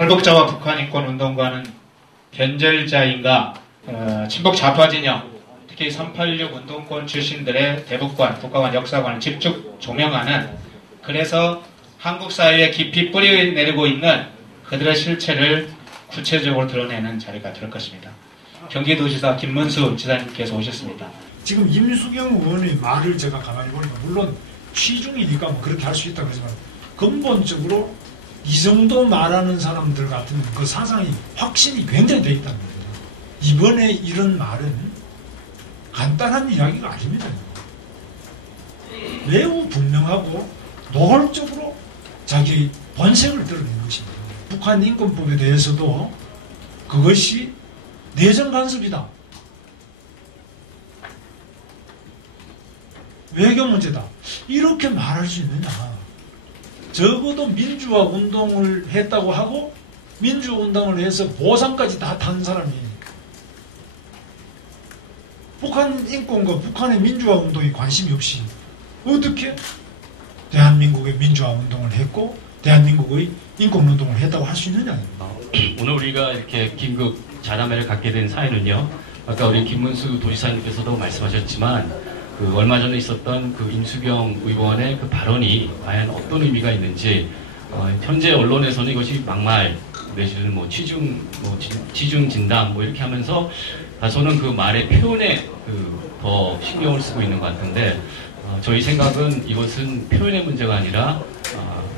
탈북자와 북한인권운동가는 변절자인가, 친북 좌파 진영, 특히 386 운동권 출신들의 대북관, 북한관 역사관을 집중 조명하는, 그래서 한국 사회에 깊이 뿌리 내리고 있는 그들의 실체를 구체적으로 드러내는 자리가 될 것입니다. 경기도지사 김문수 지사님께서 오셨습니다. 지금 임수경 의원의 말을 제가 가만히 보니까 물론 취중이니까 뭐 그렇게 할 수 있다고 하지만 근본적으로 이 정도 말하는 사람들 같으면 그 사상이 확신이 굉장히 돼 있다는 거예요. 이번에 이런 말은 간단한 이야기가 아닙니다. 매우 분명하고 노골적으로 자기 본색을 드러낸 것입니다. 북한 인권법에 대해서도 그것이 내정 간섭이다, 외교 문제다, 이렇게 말할 수 있느냐. 적어도 민주화 운동을 했다고 하고 민주화 운동을 해서 보상까지 다 탄 사람이 북한 인권과 북한의 민주화 운동에 관심이 없이 어떻게 대한민국의 민주화 운동을 했고 대한민국의 인권 운동을 했다고 할 수 있느냐. 오늘 우리가 이렇게 긴급 자담회를 갖게 된 사연은요, 아까 우리 김문수 도지사님께서도 말씀하셨지만 그 얼마 전에 있었던 그 임수경 의원의 그 발언이 과연 어떤 의미가 있는지, 현재 언론에서는 이것이 막말 내지는 뭐 취중 진담 뭐 이렇게 하면서 다소는 그 말의 표현에 더 신경을 쓰고 있는 것 같은데, 저희 생각은 이것은 표현의 문제가 아니라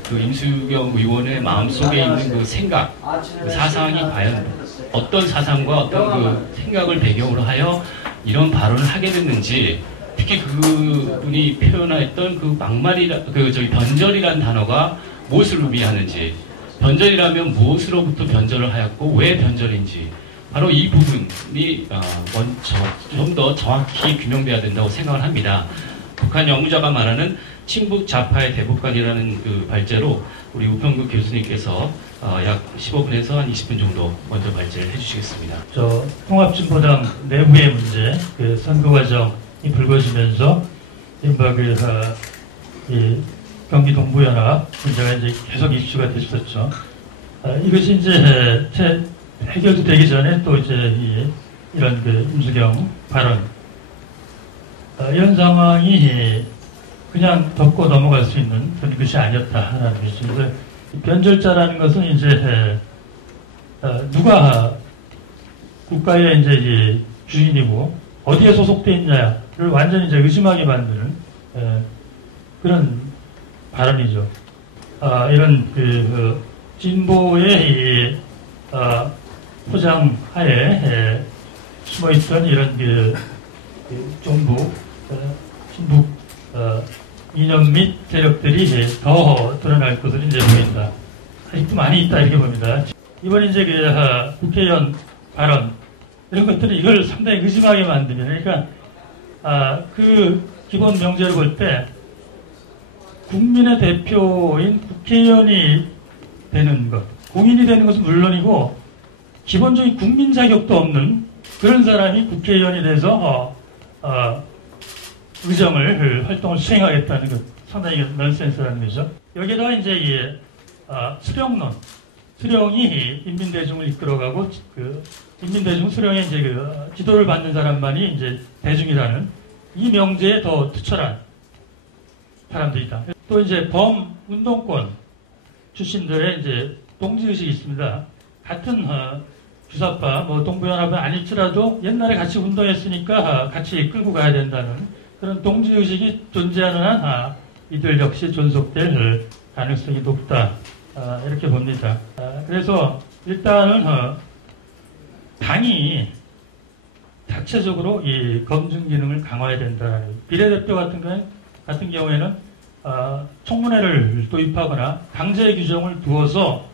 그 임수경 의원의 마음속에 있는 그 생각, 그 사상이 과연 어떤 사상과 어떤 그 생각을 배경으로 하여 이런 발언을 하게 됐는지, 특히 그분이 표현했던 그 막말이라, 변절이라는 단어가 무엇을 의미하는지, 변절이라면 무엇으로부터 변절을 하였고 왜 변절인지, 바로 이 부분이 좀 더 정확히 규명돼야 된다고 생각을 합니다. 북한 연구자가 말하는 친북 좌파의 대북관이라는 그 발제로 우리 우평국 교수님께서 약 15분에서 한 20분 정도 먼저 발제를 해주시겠습니다. 통합진보당 내부의 문제, 그 선거 과정이 불거지면서 이른바 경기 동부연합 문제가 이제 계속 이슈가 됐었죠. 이것이 이제 해결도 되기 전에 또 이제 이런 그 임수경 발언, 이런 상황이 그냥 덮고 넘어갈 수 있는 그런 것이 아니었다라는 것입니다. 변절자라는 것은 이제 누가 국가의 이제 주인이고 어디에 소속돼 있냐를 완전히 이제 의심하게 만드는 그런 발언이죠. 이런 그 진보의 포장 하에 숨어있던 이런 그 정부, 친북 이념 및 세력들이 더 드러날 것으로 이제 보인다. 아직도 많이 있다 이렇게 봅니다. 이번 이제 그 국회의원 발언 이런 것들이 이걸 상당히 의심하게 만드면, 그러니까 그 기본 명제를 볼 때 국민의 대표인 국회의원이 되는 것, 공인이 되는 것은 물론이고 기본적인 국민 자격도 없는 그런 사람이 국회의원이 돼서 의정을 활동을 수행하겠다는 것, 상당히 넌센스라는 거죠. 여기다가 이제 수령론, 수령이 인민대중을 이끌어가고 그 인민대중 수령의 이제 그 지도를 받는 사람만이 이제 대중이라는 이 명제에 더 투철한 사람들이다. 또 이제 범운동권 출신들의 이제 동지의식이 있습니다. 같은 주사파, 뭐 동부연합은 아닐지라도 옛날에 같이 운동했으니까 같이 끌고 가야 된다는 그런 동지의식이 존재하는 한 이들 역시 존속될 가능성이 높다. 이렇게 봅니다. 그래서 일단은 당이 자체적으로 이 검증 기능을 강화해야 된다. 비례대표 같은 경우에는 청문회를 도입하거나 강제 규정을 두어서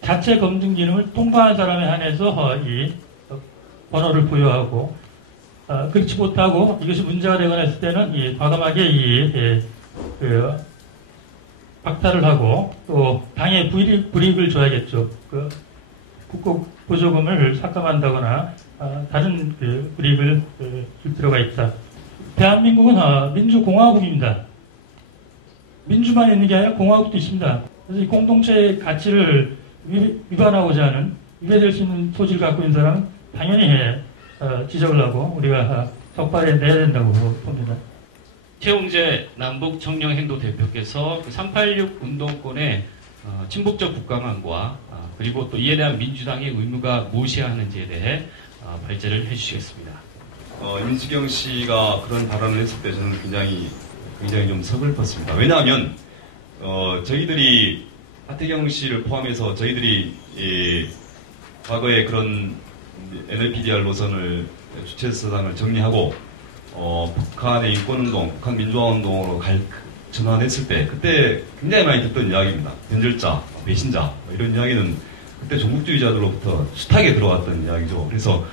자체 검증 기능을 통과한 사람에 한해서 이 번호를 부여하고, 그렇지 못하고 이것이 문제가 되거나 했을 때는 과감하게 박탈을 하고 또 당에 불이익을 줘야겠죠. 그 국고 보조금을 삭감한다거나 다른 그 불이익을 줄 필요가 있다. 대한민국은 민주공화국입니다. 민주만 있는 게 아니라 공화국도 있습니다. 그래서 이 공동체의 가치를 위반하고자 하는 위배될 수 있는 소지를 갖고 있는 사람은 당연히 지적을 하고 우리가 적발해 내야 된다고 봅니다. 최홍재 남북 청년행도 대표께서 386 운동권의 친북적 국가망과 그리고 또 이에 대한 민주당의 의무가 무엇이어야 하는지에 대해 발제를 해주시겠습니다. 임수경 씨가 그런 발언을 했을 때 저는 굉장히 좀 서글펐습니다. 왜냐하면 저희들이 하태경 씨를 포함해서 저희들이 과거에 그런 NLPDR 노선을 주체사상을 정리하고 북한의 인권운동, 북한 민주화운동으로 전환했을 때 그때 굉장히 많이 듣던 이야기입니다. 변절자, 배신자 이런 이야기는 그때 종북주의자들로부터 숱하게 들어왔던 이야기죠. 그래서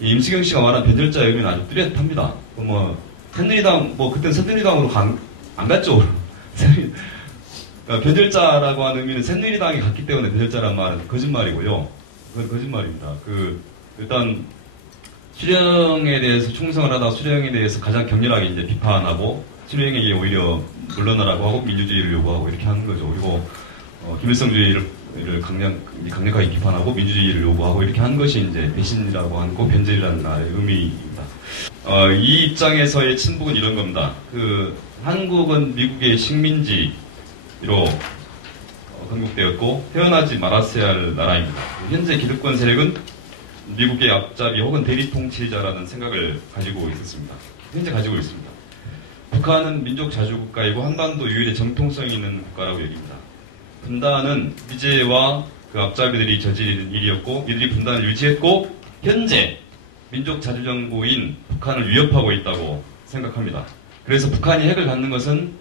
임수경 씨가 말한 변절자의 의미는 아주 뚜렷합니다. 새누리당 그때는 새누리당으로 안 갔죠. 변절자라고 하는 의미는 새누리당이 갔기 때문에 변절자라는 말은 거짓말이고요. 그건 거짓말입니다. 일단 수령에 대해서 충성을 하다가 수령에 대해서 가장 격렬하게 이제 비판하고 수령에게 오히려 물러나라고 하고 민주주의를 요구하고 이렇게 하는 거죠. 그리고 김일성주의를 강력하게 비판하고 민주주의를 요구하고 이렇게 하는 것이 이제 배신이라고 하는 거 변절이라는 말의 의미입니다. 이 입장에서의 친북은 이런 겁니다. 한국은 미국의 식민지로 건국되었고 태어나지 말았어야 할 나라입니다. 현재 기득권 세력은 미국의 앞잡이 혹은 대리 통치자라는 생각을 가지고 있었습니다. 현재 가지고 있습니다. 북한은 민족 자주국가이고 한반도 유일의 정통성 있는 국가라고 여깁니다. 분단은 미제와 그 앞잡이들이 저지른 일이었고 이들이 분단을 유지했고 현재 민족 자주정부인 북한을 위협하고 있다고 생각합니다. 그래서 북한이 핵을 갖는 것은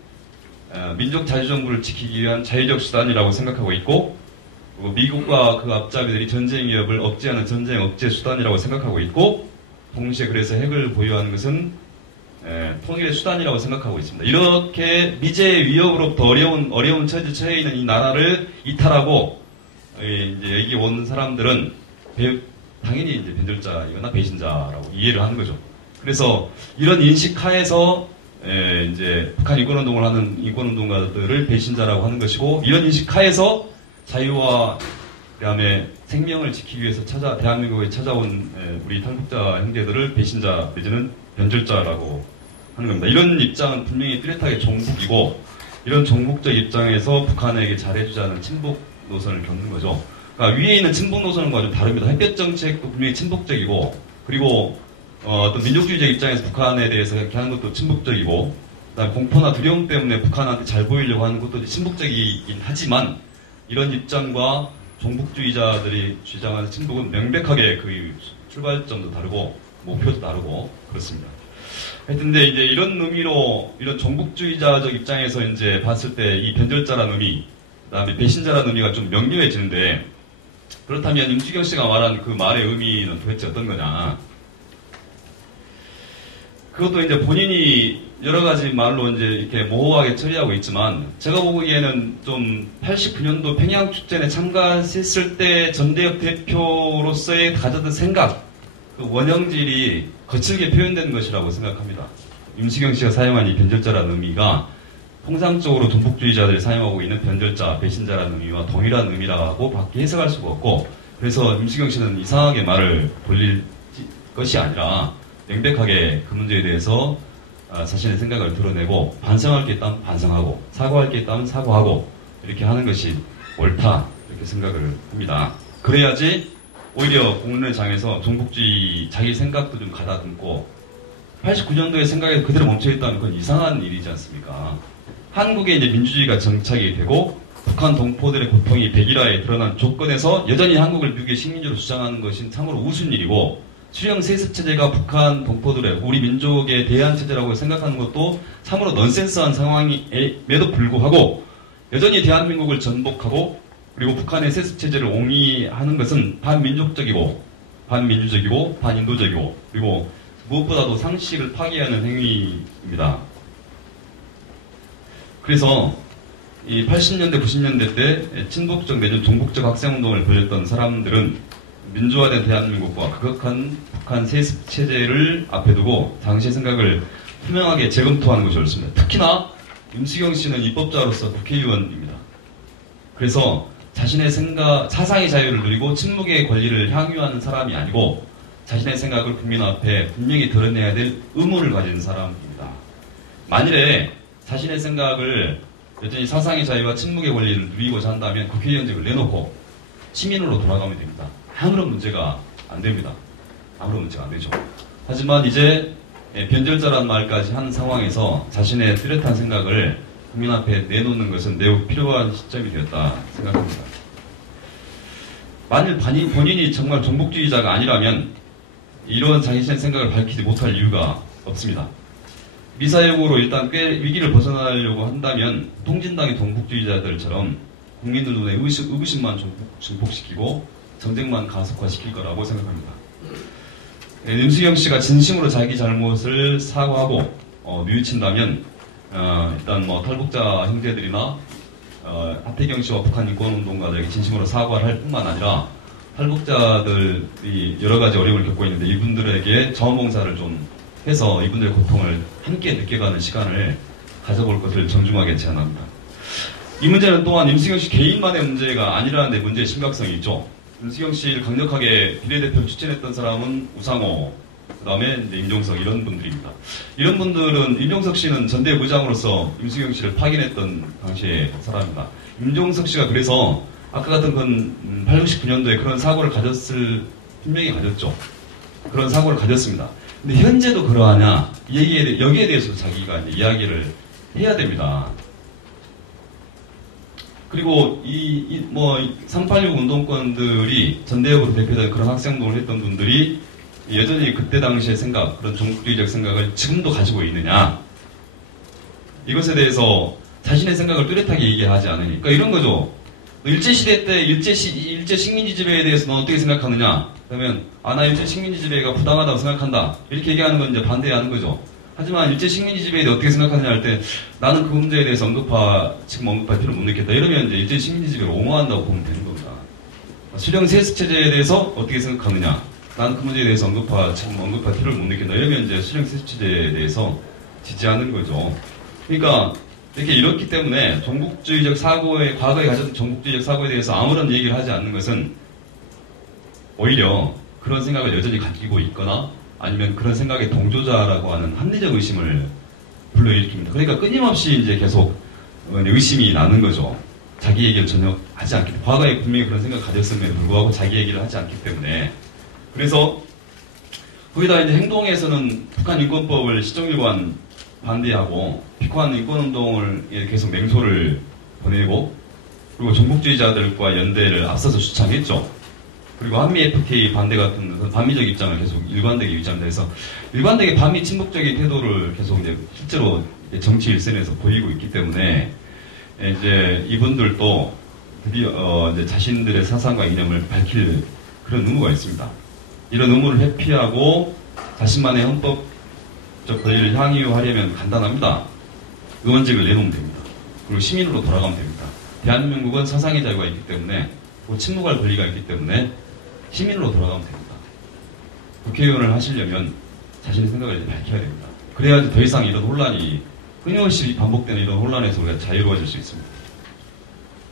민족 자주정부를 지키기 위한 자유적 수단이라고 생각하고 있고 미국과 그 앞잡이들이 전쟁 위협을 억제하는 전쟁 억제 수단이라고 생각하고 있고 동시에 그래서 핵을 보유하는 것은 통일의 수단이라고 생각하고 있습니다. 이렇게 미제의 위협으로부터 어려운 처지에 있는 이 나라를 이탈하고 이제 여기 온 사람들은 당연히 이제 변절자이거나 배신자라고 이해를 하는 거죠. 그래서 이런 인식 하에서 이제 북한 인권운동을 하는 인권운동가들을 배신자라고 하는 것이고 이런 인식 하에서 자유와 그다음에 생명을 지키기 위해서 대한민국에 찾아온 우리 탈북자 형제들을 배신자 내지는 변절자라고 하는 겁니다. 이런 입장은 분명히 뚜렷하게 종북이고 이런 종북적 입장에서 북한에게 잘해주자는 친북 노선을 겪는 거죠. 그러니까 위에 있는 친북 노선과 좀 다릅니다. 햇볕 정책도 분명히 친북적이고 그리고 또 민족주의적 입장에서 북한에 대해서 이렇게 하는 것도 친북적이고 그다음에 공포나 두려움 때문에 북한한테 잘 보이려고 하는 것도 친북적이긴 하지만 이런 입장과 종북주의자들이 주장하는 친북은 명백하게 그 출발점도 다르고 목표도 다르고 그렇습니다. 하여튼 근데 이제 이런 의미로 이런 종북주의자적 입장에서 이제 봤을 때 이 변절자라는 의미, 그다음에 배신자라는 의미가 좀 명료해지는데 그렇다면 임수경 씨가 말한 그 말의 의미는 도대체 어떤 거냐? 그것도 이제 본인이 여러 가지 말로 이제 이렇게 모호하게 처리하고 있지만 제가 보기에는 좀 89년도 평양축전에 참가했을 때 전대협 대표로서의 가졌던 생각, 그 원형질이 거칠게 표현된 것이라고 생각합니다. 임수경 씨가 사용한 이 변절자라는 의미가 통상적으로 종북주의자들이 사용하고 있는 변절자, 배신자라는 의미와 동일한 의미라고 밖에 해석할 수가 없고 그래서 임수경 씨는 이상하게 말을 돌릴 것이 아니라 명백하게 그 문제에 대해서 자신의 생각을 드러내고 반성할 게 있다면 반성하고 사과할 게 있다면 사과하고 이렇게 하는 것이 옳다 이렇게 생각을 합니다. 그래야지 오히려 공론장에서 종북주의 자기 생각도 좀 가다듬고 89년도의 생각에 그대로 멈춰있다면 그건 이상한 일이지 않습니까? 한국에 이제 민주주의가 정착이 되고 북한 동포들의 고통이 백일화에 드러난 조건에서 여전히 한국을 미국의 식민지로 주장하는 것은 참으로 우스운 일이고 수령 세습 체제가 북한 동포들의 우리 민족의 대한 체제라고 생각하는 것도 참으로 넌센스한 상황임에도 불구하고 여전히 대한민국을 전복하고 그리고 북한의 세습 체제를 옹이하는 것은 반민족적이고 반민주적이고 반인도적이고 그리고 무엇보다도 상식을 파괴하는 행위입니다. 그래서 이 80년대 90년대 때 친북적 내지는 종북적 학생운동을 벌였던 사람들은 민주화된 대한민국과 극악한 북한 세습 체제를 앞에 두고 당시의 생각을 투명하게 재검토하는 것이 옳습니다. 특히나 임수경 씨는 입법자로서 국회의원입니다. 그래서 자신의 생각, 사상의 자유를 누리고 침묵의 권리를 향유하는 사람이 아니고 자신의 생각을 국민 앞에 분명히 드러내야 될 의무를 가진 사람입니다. 만일에 자신의 생각을 여전히 사상의 자유와 침묵의 권리를 누리고자 한다면 국회의원직을 내놓고 시민으로 돌아가면 됩니다. 아무런 문제가 안 됩니다. 아무런 문제가 안 되죠. 하지만 이제 변절자라는 말까지 한 상황에서 자신의 뚜렷한 생각을 국민 앞에 내놓는 것은 매우 필요한 시점이 되었다 생각합니다. 만일 본인이 정말 종북주의자가 아니라면 이런 자신의 생각을 밝히지 못할 이유가 없습니다. 미사여구로 일단 꽤 위기를 벗어나려고 한다면 통진당의 종북주의자들처럼 국민들 눈에 의구심만 증폭시키고 전쟁만 가속화시킬 거라고 생각합니다. 임수경 씨가 진심으로 자기 잘못을 사과하고 뉘우친다면 일단 뭐 탈북자 형제들이나 하태경 씨와 북한 인권운동가들에게 진심으로 사과를 할 뿐만 아니라 탈북자들이 여러 가지 어려움을 겪고 있는데 이분들에게 자원봉사를 좀 해서 이분들의 고통을 함께 느껴가는 시간을 가져볼 것을 정중하게 제안합니다. 이 문제는 또한 임수경 씨 개인만의 문제가 아니라는 데 문제의 심각성이 있죠. 임수경 씨를 강력하게 비례대표를 추천했던 사람은 우상호, 그 다음에 임종석 이런 분들입니다. 이런 분들은 임종석 씨는 전대부장으로서 임수경 씨를 파견했던 당시의 사람입니다. 임종석 씨가 그래서 아까 같은 건 89년도에 그런 사고를 분명히 가졌죠. 그런 사고를 가졌습니다. 근데 현재도 그러하냐? 여기에 대해서 자기가 이제 이야기를 해야 됩니다. 그리고 386 운동권들이 전대협으로 대표된 그런 학생운동을 했던 분들이 여전히 그때 당시의 생각, 그런 종북주의적 생각을 지금도 가지고 있느냐? 이것에 대해서 자신의 생각을 뚜렷하게 얘기하지 않으니까 그러니까 이런 거죠. 일제시대 때 일제 식민지 지배에 대해서 너 어떻게 생각하느냐? 그러면 나 일제 식민지 지배가 부당하다고 생각한다. 이렇게 얘기하는 건 이제 반대하는 거죠. 하지만 일제 식민지 지배에 대해 어떻게 생각하느냐 할 때 나는 그 문제에 대해서 지금 언급할 필요를 못 느꼈다. 이러면 이제 일제 식민지 지배를 옹호한다고 보면 되는 겁니다. 수령 세습 체제에 대해서 어떻게 생각하느냐? 나는 그 문제에 대해서 지금 언급할 필요를 못 느낀다. 이러면 이제 수령 세습 체제에 대해서 지지하는 거죠. 그러니까 이렇기 때문에 과거에 가졌던 종북주의적 사고에 대해서 아무런 얘기를 하지 않는 것은 오히려 그런 생각을 여전히 가지고 있거나 아니면 그런 생각의 동조자라고 하는 합리적 의심을 불러일으킵니다. 그러니까 끊임없이 이제 계속 의심이 나는 거죠. 자기 얘기를 전혀 하지 않기 때문에. 과거에 분명히 그런 생각을 가졌음에도 불구하고 자기 얘기를 하지 않기 때문에. 그래서 거기다 이제 행동에서는 북한 인권법을 시정일관 반대하고 북한 인권운동을 계속 맹소를 보내고 그리고 종북주의자들과 연대를 앞서서 주창했죠. 그리고 한미 FTA 반대 같은 반미적 입장을 계속 일관되게 유지한다 해서 일관되게 반미 친북적인 태도를 계속 이제 실제로 정치 일선에서 보이고 있기 때문에 이제 이분들도 드디어 이제 자신들의 사상과 이념을 밝힐 그런 의무가 있습니다. 이런 의무를 회피하고 자신만의 헌법적 권리를 향유하려면 간단합니다. 의원직을 내놓으면 됩니다. 그리고 시민으로 돌아가면 됩니다. 대한민국은 사상의 자유가 있기 때문에 침묵할 권리가 있기 때문에 시민으로 돌아가면 됩니다. 국회의원을 하시려면 자신의 생각을 이제 밝혀야 됩니다. 그래야지 더 이상 이런 혼란이 끊임없이 반복되는 이런 혼란에서 우리가 자유로워질 수 있습니다.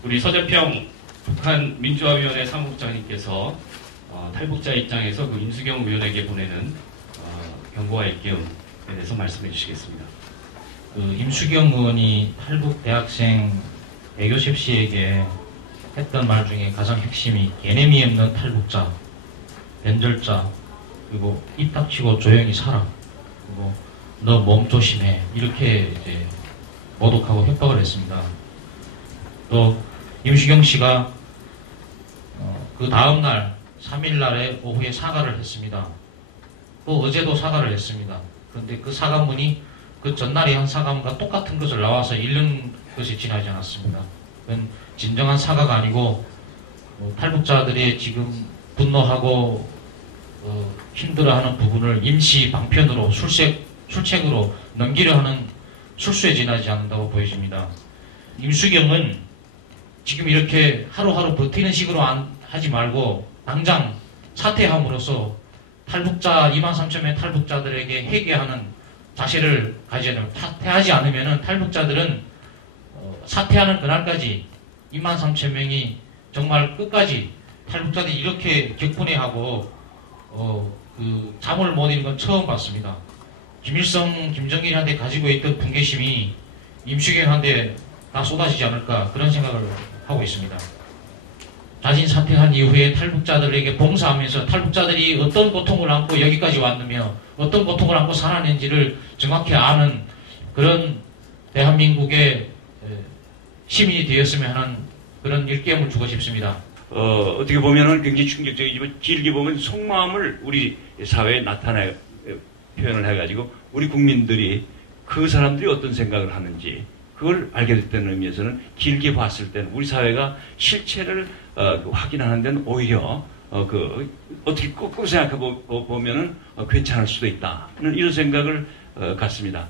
우리 서재평 북한 민주화위원회 사무국장님께서 탈북자 입장에서 그 임수경 의원에게 보내는 경고와 일깨움에 대해서 말씀해 주시겠습니다. 임수경 의원이 탈북 대학생 배교십 씨에게 했던 말 중에 가장 핵심이 개념이 없는 탈북자, 변절자, 그리고 입 닥치고 조용히 살아, 그리고 너 몸 조심해, 이렇게 이제 모독하고 협박을 했습니다. 또 임수경 씨가 그 다음날 3일날에 오후에 사과를 했습니다. 또 어제도 사과를 했습니다. 그런데 그 사과문이 그 전날에 한 사과문과 똑같은 것을 나와서 읽는 것이 지나지 않았습니다. 그건 진정한 사과가 아니고 탈북자들이 지금 분노하고 힘들어하는 부분을 임시 방편으로 술책으로 넘기려 하는 술수에 지나지 않는다고 보여집니다. 임수경은 지금 이렇게 하루하루 버티는 식으로 하지 말고 당장 사퇴함으로써 탈북자 23,000명의 탈북자들에게 회개하는 자세를 가져야 됩니다. 사퇴하지 않으면 탈북자들은 사퇴하는 그날까지 23,000명이 정말 끝까지 탈북자들이 이렇게 격분해하고 그 잠을 못 이룬 건 처음 봤습니다. 김일성, 김정일한테 가지고 있던 분개심이 임수경한테 다 쏟아지지 않을까 그런 생각을 하고 있습니다. 자진 사퇴한 이후에 탈북자들에게 봉사하면서 탈북자들이 어떤 고통을 안고 여기까지 왔느며 어떤 고통을 안고 살아낸지를 정확히 아는 그런 대한민국의 시민이 되었으면 하는 그런 일깨움을 주고 싶습니다. 어떻게 보면은 굉장히 충격적이지만 길게 보면 속마음을 우리 사회에 표현을 해가지고 우리 국민들이 그 사람들이 어떤 생각을 하는지 그걸 알게 됐다는 의미에서는 길게 봤을 때는 우리 사회가 실체를 확인하는 데는 오히려 어떻게 거꾸로 생각해 보면은 괜찮을 수도 있다. 이런 생각을 갖습니다.